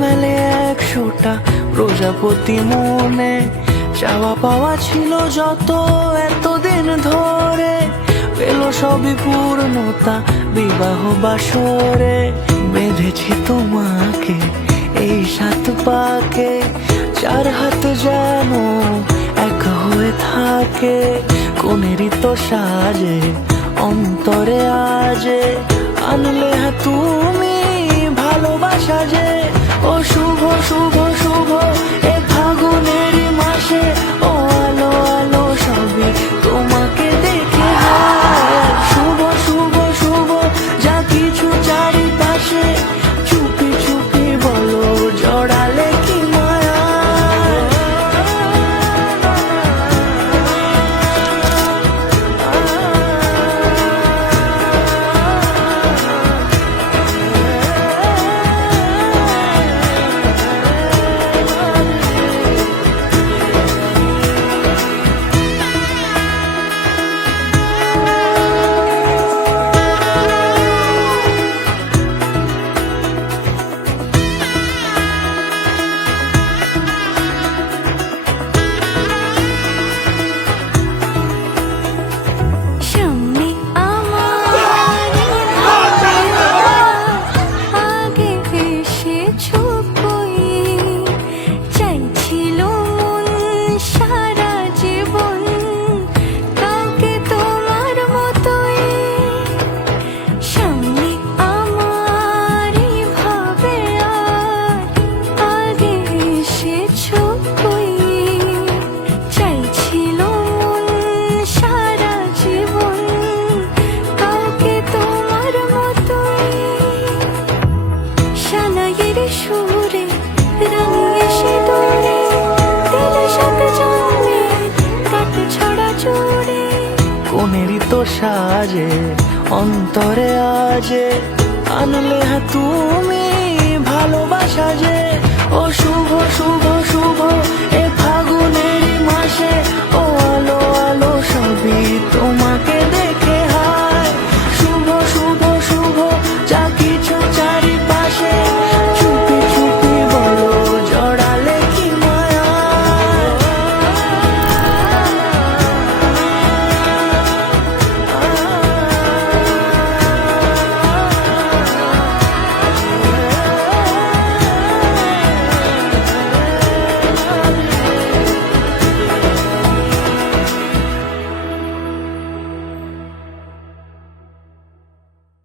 মেলে 100টা প্রজাপতি মনে, চাওয়া পাওয়া ছিল যত এতদিন ধরে, পেল সবই পূর্ণতা বিবাহ বাসরে। বেঁধেছি তোমাকে এই 7 পাকে, 4 হাত যেন এক হয়ে থাকে। কোনেরই তো সাজে অন্তরে আজে, আনলে তুমি ভালোবাসা যে। ও শুভ শুভ শুভ এ ফাগুনেরই মাসে, ও আলো আলো সবই তোমাকে দেখে হয়। শুভ শুভ শুভ যা কিছু চারিপাশে, চুপি চুপি বলো জড়ালে কি মায়া। কোনেরই তো সাজে অন্তরে আজে, আনলে তুমি ভালোবাসা যে। ও শুভ শুভ শুভ এ ফাগুনেরই মাসে,